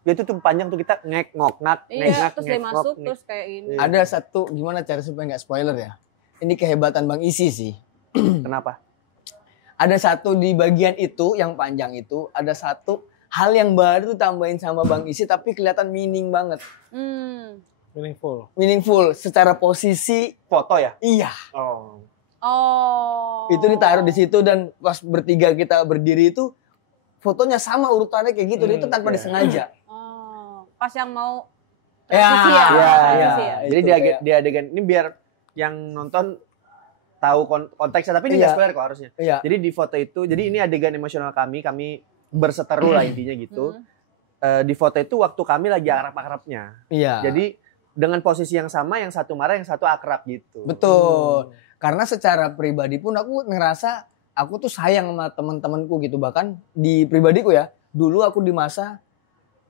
Ya itu tuh panjang tuh kita ngek-ngok-ngak, Iya, terus dia ngek-ngok, masuk ngek. terus kayak gini. Iya. Ada satu, gimana cara supaya nggak spoiler ya? Ini kehebatan Bang Isi sih. Kenapa? Ada satu di bagian itu yang panjang itu, ada satu hal yang baru tuh tambahin sama Bang Isi tapi kelihatan meaning banget. Meaningful. Meaningful secara posisi. Foto ya? Iya. Oh. Oh. Itu ditaruh di situ dan pas bertiga kita berdiri itu fotonya sama urutannya kayak gitu. Itu tanpa iya. disengaja. Oh, pas yang mau Ya, transisi ya. Iya, Transisi iya. ya. Jadi Itu dia kayak- dia adegan ini biar yang nonton tahu konteksnya tapi ini Iya. nggak spoiler kok harusnya. Iya. Jadi di foto itu, jadi ini adegan emosional kami berseteru lah intinya gitu. Di foto itu waktu kami lagi akrab-akrabnya. Iya. Jadi dengan posisi yang sama, yang satu marah, yang satu akrab gitu. Betul. Karena secara pribadi pun aku ngerasa aku tuh sayang sama teman-temanku gitu. Bahkan di pribadiku ya, dulu aku di masa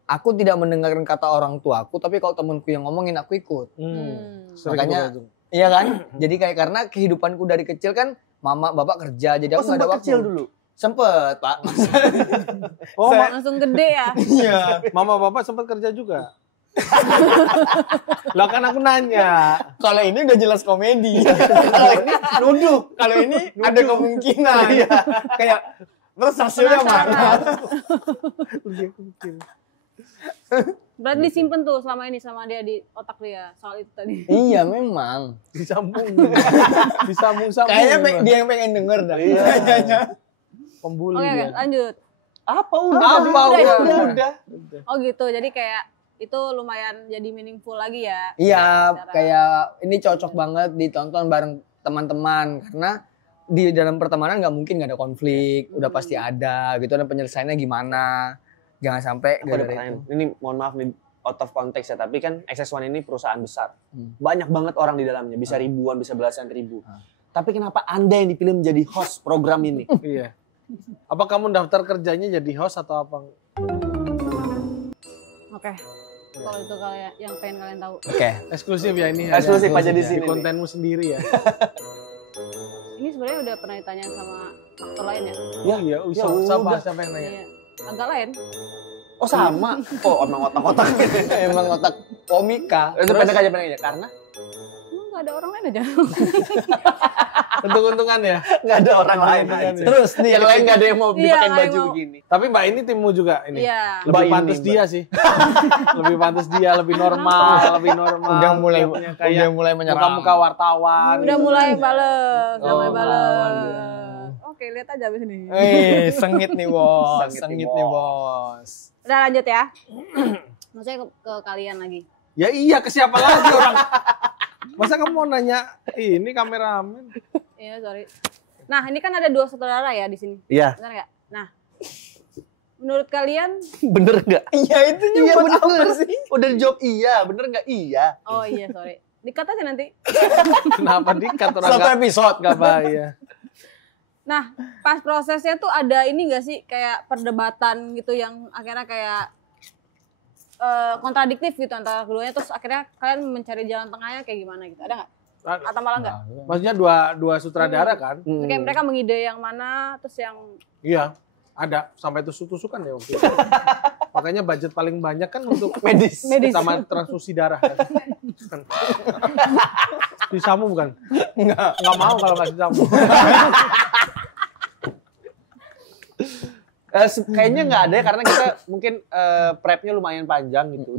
aku tidak mendengarkan kata orang tuaku, tapi kalau temanku yang ngomongin aku ikut. Sering Makanya- juga tuh. Iya kan? Jadi kayak karena kehidupanku dari kecil kan mama bapak kerja, jadi Oh, aku nggak ada sempat waktu. kecil dulu. Sempet Pak. Oh, Langsung gede ya. Iya. mama bapak sempat kerja juga. Lah kan aku nanya. Kalau ini udah jelas komedi. Kalau ini nuduh. Kalau ini ada kemungkinan. Kayak terus hasilnya mana? Berarti disimpan tuh selama ini sama dia di otak dia soal itu tadi. Iya memang. Disambung. Disambung-sambung. Kayaknya dia yang pengen denger dah. Kayaknya. Pembuli Oke, dia. lanjut. Apa udah. Oh gitu. Jadi kayak itu lumayan jadi meaningful lagi ya. Iya, Secara- kayak ini cocok banget ditonton bareng teman-teman karena di dalam pertemanan nggak mungkin nggak ada konflik, udah pasti ada gitu dan penyelesaiannya gimana. Jangan sampai Aku ada gara-gara pertanyaan. itu. Ini mohon maaf nih. out of context ya, tapi kan XX1 ini perusahaan besar. Banyak banget orang di dalamnya, bisa ribuan, bisa belasan ribu. Tapi kenapa Anda yang dipilih menjadi host program ini? Iya. Apa kamu daftar kerjanya jadi host atau apa? Oke. Kalau itu kalian yang pengen kalian tahu. Oke. Eksklusif ya ini. Eksklusif aja di Di sini. kontenmu sendiri ya. Ini sebenarnya udah pernah ditanya sama aktor lain ya. Ya, iya, Ya siapa udah. siapa yang nanya? Iya. Agak lain. Oh sama? Oh emang otak-otak. Emang otak komika. Itu pendek aja karena Emang gak ada orang lain aja. Untung-untungan ya. nggak ada orang lain. Untung-untungan aja. ya. Terus nih Yang lain nggak ada yang mau Iya, dipakai nggak baju mau. begini. Tapi Mbak ini timmu juga ini. Iya. Lebih Mbak ini, pantas Mbak. dia sih. Lebih pantas dia, lebih normal, lebih normal. udah mulai Punya kayak udah mulai menyerang. muka-muka wartawan. Udah gitu. mulai bales, udah Oh, mulai bales. waduh. Oke, lihat aja abis ini. Sengit nih bos, Sengit sengit nih, nih bos. Udah lanjut ya. Maksudnya ke kalian lagi. Ya iya, ke siapa lagi orang? Masa kamu mau nanya ini kameramen? Iya, sorry. Nah, ini kan ada 2 saudara ya di sini. Iya. Benar nggak? Nah, menurut kalian, Bener nggak? Iya itu Iya nyebut bener. apa sih? Udah dijawab iya, bener nggak? Iya. oh iya sorry, dikat aja nanti. Kenapa dikat orang Satu episode. nggak bahaya? Nah, pas prosesnya tuh ada ini nggak sih kayak perdebatan gitu yang akhirnya kayak kontradiktif gitu antara keduanya, terus akhirnya kalian mencari jalan tengahnya kayak gimana gitu, ada nggak? Atau malah nggak? Maksudnya dua sutradara kan? Kayak mereka mengide yang mana, terus yang Iya, ada sampai tusuk-tusukan ya waktu itu. Makanya budget paling banyak kan untuk Medis. sama transfusi darah kan. Sisamu bukan? Nggak mau kalau nggak sisamu. Kayaknya nggak ada ya, karena kita mungkin prepnya lumayan panjang gitu.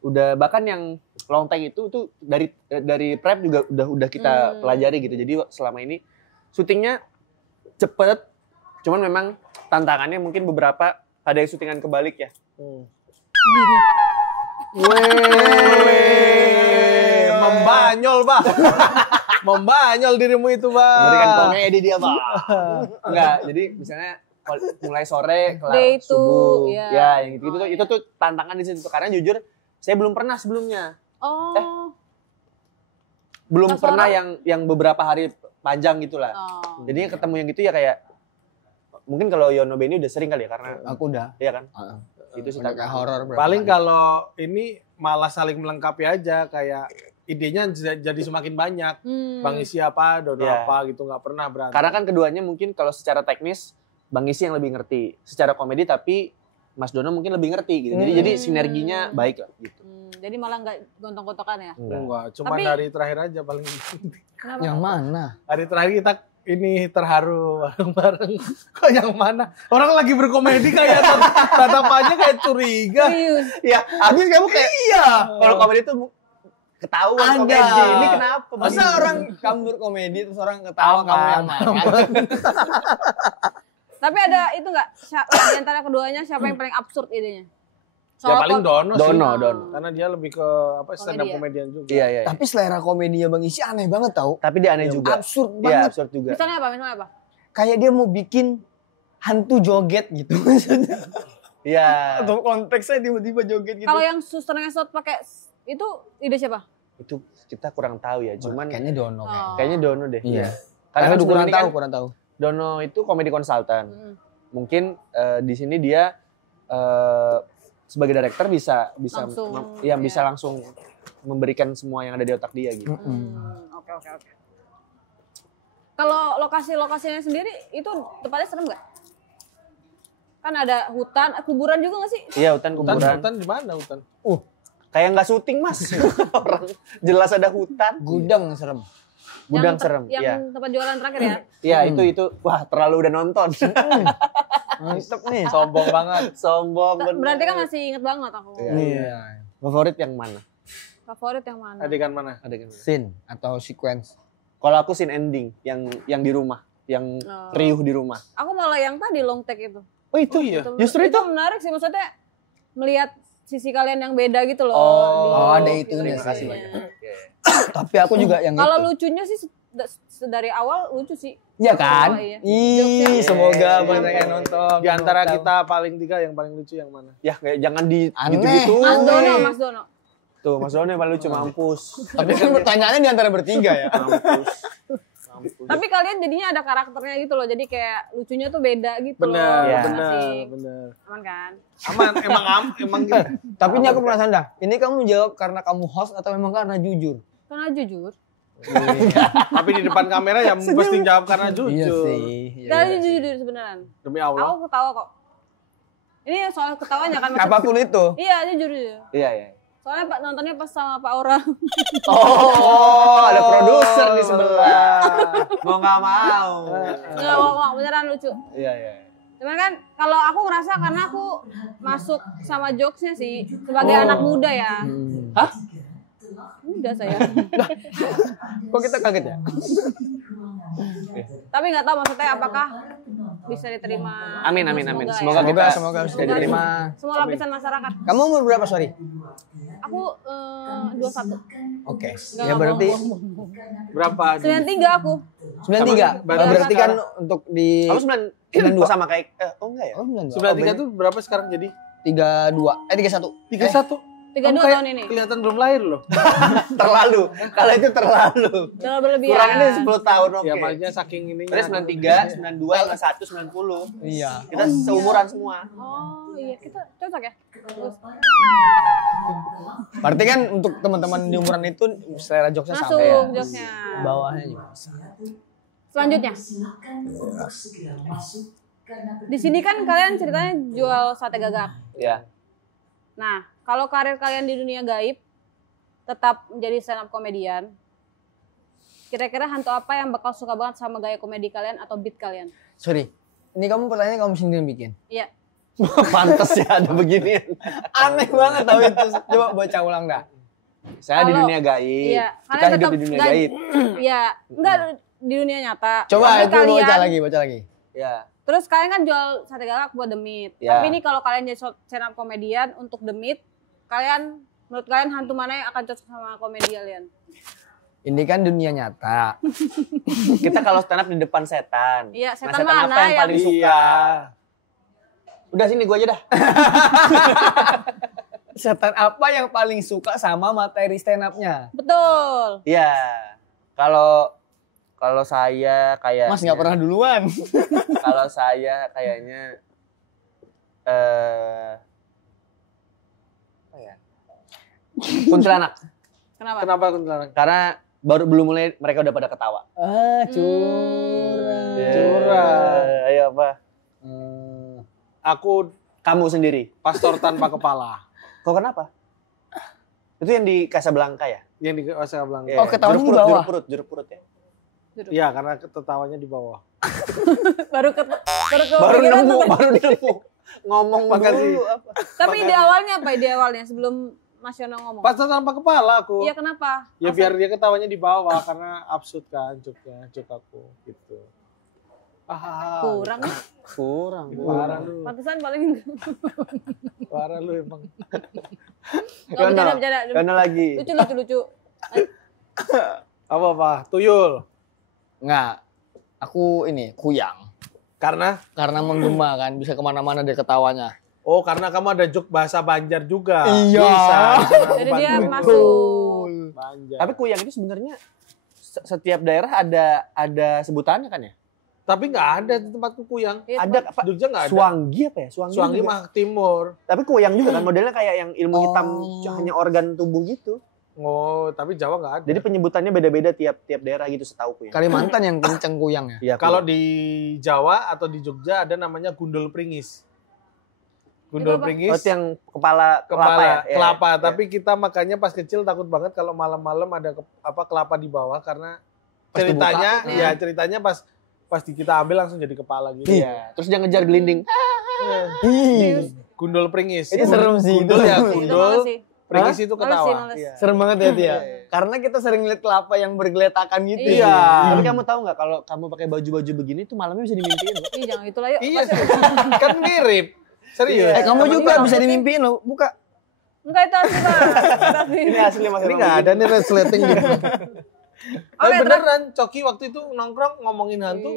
Udah bahkan yang long take itu tuh dari prep juga udah kita pelajari gitu. Jadi selama ini syutingnya cepet, cuman memang tantangannya mungkin beberapa ada yang syutingan kebalik ya. gini. Weh, membanyol, Bah. Membanyol dirimu itu, Memberikan Bah. komedi dia, Bang. Enggak, jadi misalnya mulai sore kelar Day two, subuh. ya. Ya, yang gitu-gitu tuh itu tuh tantangan di situ karena jujur saya belum pernah sebelumnya. Oh. Belum Pas pernah orang? yang beberapa hari panjang gitu lah. Oh. Jadi ketemu yang gitu ya kayak mungkin kalau Yono Beni udah sering kali ya karena Aku udah. iya kan. Itu sih Udah kayak horor. berapa Paling kali. kalau ini malah saling melengkapi aja, kayak idenya jadi semakin banyak. Bang Isi apa, Dono Iya. apa gitu, nggak pernah berantem. Karena kan keduanya mungkin kalau secara teknis Bang Isi yang lebih ngerti. Secara komedi tapi Mas Dono mungkin lebih ngerti gitu. Jadi sinerginya baik lah gitu. Jadi malah nggak gontok-gontokan ya? Enggak, cuma Tapi- hari terakhir aja paling. Kenapa? Yang mana? Hari terakhir kita ini terharu bareng-bareng. Kok yang mana? Orang lagi berkomedi kayak tatapannya kayak curiga. Serius? Ya, habis kamu kayak Iya. kalau komedi tuh ketahuan Ada. komedi. Ini kenapa? Masa orang kamu berkomedi terus orang ketawa Aman. kamu yang marah? Tapi ada itu nggak? Di antara keduanya siapa yang paling absurd idenya? Ya paling Dono sih. Dono. Karena dia lebih ke apa stand up Komedi ya? komedian juga. Iya, iya. Tapi selera komedinya Bang Isi aneh banget tau. Tapi dia aneh juga. Absurd Iya, banget. absurd juga. Misalnya apa? Misalnya apa? Kayak dia mau bikin hantu joget gitu. Maksudnya. Iya. Atau konteksnya tiba-tiba joget gitu. Kalau yang suster ngesot pakai itu ide siapa? Itu kita kurang tahu ya. Cuman kayaknya Dono Oh. kayaknya Dono deh. Iya. Karena Karena sebelum kurang ini tahu, kan kurang tahu. Dono itu komedi konsultan. Mungkin di sini dia sebagai director bisa Langsung, bisa langsung memberikan semua yang ada di otak dia gitu. Oke. Kalau lokasi-lokasinya sendiri itu tempatnya serem nggak? Kan ada hutan, kuburan juga nggak sih? Iya, hutan kuburan. Hutan di mana hutan? Kayak nggak syuting, Mas. Orang jelas ada hutan. Gudang serem. Gudang Yang serem. Yang Iya. tempat jualan terakhir ya? Iya, itu wah terlalu udah nonton. Mantep nih. Sombong banget. Sombong bener. Berarti kan masih inget banget aku. Iya. Favorit yang mana? Favorit yang mana? Adegan mana? Adegan mana? Scene atau sequence. Kalau aku scene ending yang di rumah, yang Oh. riuh di rumah. Aku malah yang tadi long take itu. Oh itu iya. Justru itu. menarik sih, maksudnya melihat sisi kalian yang beda gitu loh. Oh, ada itu film nih. Terima kasih ini. banyak. Tapi aku juga yang Kalau itu. lucunya sih dari awal lucu sih. Iya kan? Oh, iya. Ih, semoga banyak yang nonton. Di antara kita paling 3 yang paling lucu yang mana? Ya kayak jangan di Aneh. gitu-gitu. Mas Dono. Tuh, Mas Dono yang paling lucu mampus. Tapi kan pertanyaannya di antara bertiga ya. Mampus. Tapi kalian jadinya ada karakternya gitu loh. Jadi kayak lucunya tuh beda gitu Bener, loh. Iya. Asik. bener. Aman kan? Aman, emang gitu. Tapi ini aku penasaran dah. Ini kamu jawab karena kamu host atau memang karena jujur? Karena jujur. Tapi di depan kamera ya mesti jawab karena jujur. Iya sih. Iya, Karena iya. jujur sebenarnya. Demi Allah. Aku ketawa kok. Ini soal ketawanya kan. maksud- Apapun itu. Iya, jujur. Iya, iya. Soalnya Pak nontonnya pas sama Pak Aura. Oh, ada produser di sebelah. Mau nggak mau. Enggak, wah, beneran lucu. Iya, iya. Cuman kan kalau aku ngerasa karena aku masuk sama jokesnya sih sebagai anak muda ya. Hah? Muda saya. Kok kita kaget ya? Tapi nggak tahu maksudnya apakah bisa diterima. Amin, amin, amin. Semoga ya. kita Semoga bisa bisa diterima. Semua lapisan masyarakat. Kamu umur berapa, sorry? Aku 21. Oke. Nggak Ya berarti Berapa? 93 aku. 93. Berarti Berarti kan sekarang- untuk di Kamu 92 92. sama kayak oh enggak ya? Oh, 92. 93 tuh berapa sekarang jadi? 32. 31. 31. 32 Kamu kayak tahun ini. kelihatan belum lahir loh. Terlalu. Kalau itu terlalu. Udah berlebihan. Kurangannya 10 tahun oke. Ya makanya saking ininya. Terus 93, 92, 91, 90. Iya. Kita seumuran semua. Oh iya, kita cocok ya. Terus Berarti kan untuk teman-teman di umuran itu selera jokesnya sama masuk ya. jokesnya. Bawahnya juga. Selanjutnya. Di sini kan kalian ceritanya jual sate gagak. Ya. Nah, kalau karir kalian di dunia gaib tetap menjadi stand up komedian, kira-kira hantu apa yang bakal suka banget sama gaya komedi kalian atau beat kalian? Sorry. Ini kamu pertanyaan kamu sendiri yang bikin. Iya. Pantes ya ada beginian. Aneh banget tau itu. Coba baca ulang dah. Saya di Kalau- dunia gaib. Iya, Kita kalian hidup tetap di dunia nggak- gaib. Iya, enggak di dunia nyata. Coba Tapi itu baca lagi, baca lagi. Ya. Terus kalian kan jual sate gagak buat The Meat. Ya. Tapi ini kalau kalian jadi stand up komedian untuk The Meat, kalian menurut kalian hantu mana yang akan cocok sama komedi kalian? Ini kan dunia nyata. Kita kalau stand up di depan setan. Iya, Nah, setan setan mana apa yang yang- paling suka? Iya. Udah sini gua aja dah. Setan apa yang paling suka sama materi stand up-nya? Betul. Iya. Kalau saya kayak Mas nggak pernah duluan. Kalau saya kayaknya apa ya? Kuntilanak. Kenapa? Kenapa kuntilanak? Karena belum mulai mereka udah pada ketawa. Ah, curang. Curang. Ayo apa? Aku Kamu sendiri. pastor tanpa kepala. Kok kenapa? Itu yang di Casablanca ya? Yang di Casablanca. Oh, ketawanya di bawah. Jeruk purut ya. Iya, karena ketawanya di bawah. baru Baru kepikiran nemu, tuh. baru nemu. Ngomong Makasih. dulu apa? Tapi ide awalnya apa? Ide awalnya sebelum Mas Yono ngomong. Pastor tanpa kepala aku. Iya, kenapa? Ya biar dia ketawanya di bawah karena absurd kan joknya, jok aku gitu. Kurang. Kurang. Parah lu. Pantesan paling Parah lu emang. Nggak, bercanda. Karena lagi. Lucu. Apa? Tuyul. Nggak. Aku ini kuyang. Karena Menggema kan, bisa kemana-mana dia ketawanya. oh karena kamu ada jok bahasa Banjar juga. Iya. Bisa aku Jadi dia bantu. masuk. Banjar. Tapi kuyang itu sebenarnya setiap daerah ada sebutannya kan ya? Tapi nggak ada di tempatku kuyang. Iya, Ada apa? Jogja nggak ada. Suanggi apa ya? Suanggi juga. mah timur. Tapi kuyang juga kan modelnya kayak yang ilmu hitam Oh. hanya organ tubuh gitu. Oh, tapi Jawa nggak ada. Jadi penyebutannya beda-beda tiap daerah gitu setauku ya. Kalimantan yang kenceng kuyang ya. Iya, Kalau kuyang. di Jawa atau di Jogja ada namanya gundul pringis. Gundul Itu apa? pringis. Oh, itu yang kepala kelapa ya? Iya, kelapa. iya. Tapi kita makanya pas kecil takut banget kalau malam-malam ada kelapa di bawah karena Pas ceritanya dibuka. ya ceritanya pas kita ambil langsung jadi kepala gitu. Iya. Terus dia ngejar gelinding. Ih, Gundul pringis. itu serem sih. Gundul ya, Itu Itu gundul. males sih. Pringis itu Males ketawa. sih, males. Iya. serem banget ya dia. Iya. Karena kita sering lihat kelapa yang bergeletakan gitu. Iya. Tapi kamu tahu nggak kalau kamu pakai baju-baju begini tuh malamnya bisa dimimpiin loh. Ih, jangan itulah yuk. Iya, kan mirip. Serius. Kamu Temen juga kamu. bisa dimimpiin loh. Buka. Enggak itu asli, Pak. Tapi Ini asli Mas Ini nggak ada nih resleting gitu. Tapi beneran Coki waktu itu nongkrong ngomongin hantu,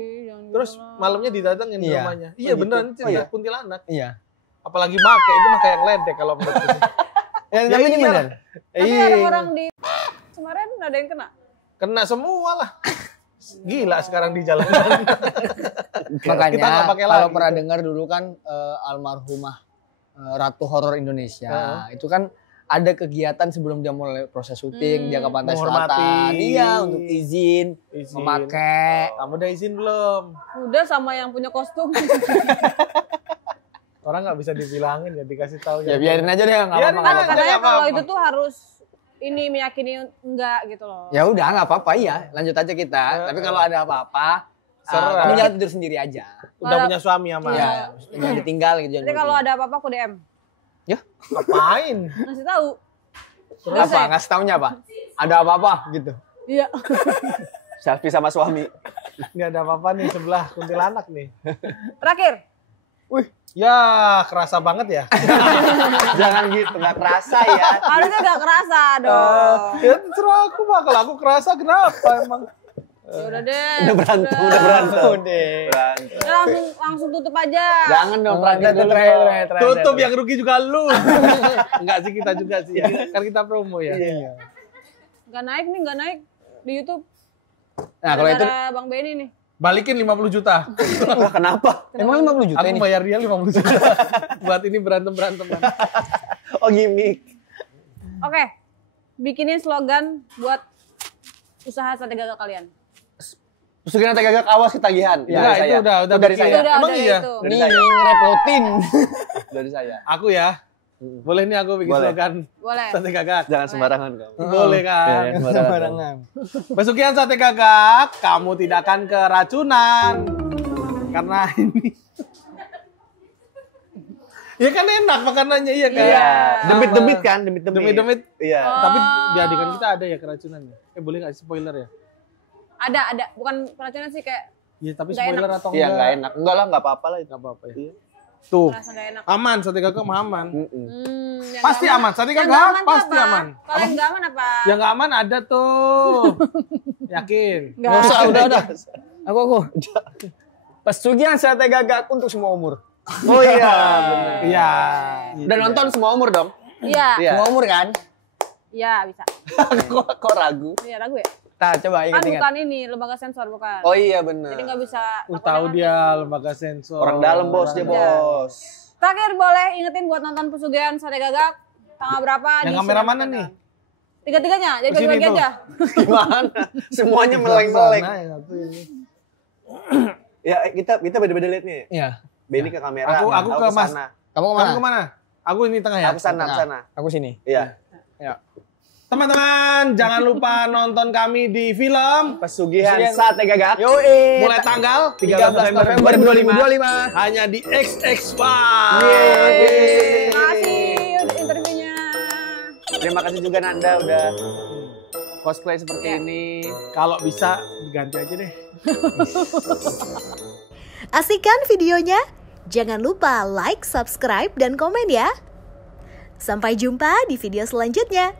terus malamnya didatengin Iya. rumahnya. Iya gitu. beneran itu Oh, iya? kuntilanak. Iya. Apalagi make itu mah kayak ledek kalau menurut gue. Ya, tapi ini iya. benar. Tapi Iya. orang-orang di kemarin ada yang kena. Kena semua lah. Gila sekarang di jalanan. Kita Makanya nggak pakai kalau lagi pernah itu. dengar dulu kan almarhumah Ratu Horor Indonesia, itu kan ada kegiatan sebelum dia mulai proses syuting, dia ke pantai Menghormati. selatan. Iya, untuk izin. Memakai. Kamu udah izin belum? Udah sama yang punya kostum. Orang nggak bisa dibilangin ya dikasih tahu. Ya biarin aja deh, nggak Biarin apa-apa. aja. nggak apa-apa. Katanya nggak kalau apa-apa. itu tuh harus ini meyakini enggak gitu loh. Ya udah nggak apa-apa ya, lanjut aja kita. Tapi kalau ada apa-apa, Serah. kamu jangan tidur sendiri aja. Udah punya suami aman. Iya, jangan ditinggal gitu. jangan Jadi kalau ditinggal. ada apa-apa aku DM. Ngapain? Ngasih tahu. apa? Selesai. Ngasih taunya apa? Ada apa-apa gitu. Iya. Selfie sama suami. Ini ada apa-apa nih sebelah kuntilanak nih. Terakhir. Ya kerasa banget ya. Jangan gitu, nggak kerasa ya. Harusnya gak kerasa dong. Ya terserah aku mah. Kalau aku kerasa kenapa emang? Ya udah deh. Udah berantem. Udah. Berantem. Udah langsung tutup aja. Jangan dong, Terakhir, dulu. terakhir. Tutup yang rugi juga lu. Enggak sih kita juga sih. Kan kita promo ya. Iya. Gak naik nih, gak naik di YouTube. Nah, kalau itu Gara-gara Bang Benny nih. Balikin 50 juta. Lah, kenapa? emang 50 juta Aku ini. bayar dia 50 juta. Buat ini berantem-beranteman. Oh, gimmick. Oke. Bikinin slogan buat usaha sate gagal kalian. Pesugihan nanti gagak, awas ketagihan. Ya, Dari itu saya. udah Itu dari bikin. saya. Udah, Emang udah iya? itu. Dari Ini saya. ngerepotin. Dari saya. Aku ya. Boleh nih aku bikin Boleh. slogan Boleh. sate gagak. Jangan sembarangan kamu. Boleh kan? Iya, Sembarangan. Pesugihan sate gagak, kamu tidak akan keracunan. Karena ini. Ya kan enak makanannya, iya kan? Iya. Demit-demit kan, demit-demit. Demit-demit. Iya. Tapi di adegan kita ada ya keracunannya. Boleh nggak spoiler ya? Ada. Bukan keracunan sih kayak Iya, tapi Nggak spoiler enak. atau Iya, nggak enak. Enggak lah, nggak apa-apa lah itu. Nggak apa-apa ya. Iya. Tuh, rasa gak enak. aman sate gagak mah aman. Yang Pasti nggak aman. Sate Yang gagak nggak aman tuh pasti apa? aman. Kalau yang gak aman apa? Yang nggak aman ada tuh. Yakin? Nggak. Nggak usah, udah. Aku. Pesugihan sate gagak untuk semua umur. Oh iya, benar. Iya. Dan nonton semua umur dong. Iya. Iya. Semua umur kan? Iya, bisa. Kok ragu? Iya, ragu ya? Nah, coba Kan ingat-ingat. bukan ini, lembaga sensor bukan. Oh iya benar. Jadi gak bisa. Tahu dia lembaga sensor. Orang dalam bos dia Iya. bos. Terakhir boleh ingetin buat nonton pesugihan sate gagak tanggal berapa Yang di kamera Sinar mana Tengah. nih? Tiga-tiganya, jadi Sini bagi-bagi tuh. aja. Gimana? Semuanya meleng-meleng. Sana, yang satu ini. Ya kita beda-beda liatnya. Iya. Benny ke kamera. Aku ke Mas. sana. Kamu Kamu kemana? kemana? Aku ini tengah ya. Aku sana, aku sana. Aku sini. Iya. Ya. Teman-teman, jangan lupa nonton kami di film Pesugihan sate gagak. mulai tanggal 13 November 2025 hanya di XX1. Yeay. Terima kasih udah interviewnya. Terima kasih juga Nanda udah cosplay seperti ini. Kalau bisa diganti aja deh. Asik kan videonya? Jangan lupa like, subscribe, dan komen ya. Sampai jumpa di video selanjutnya.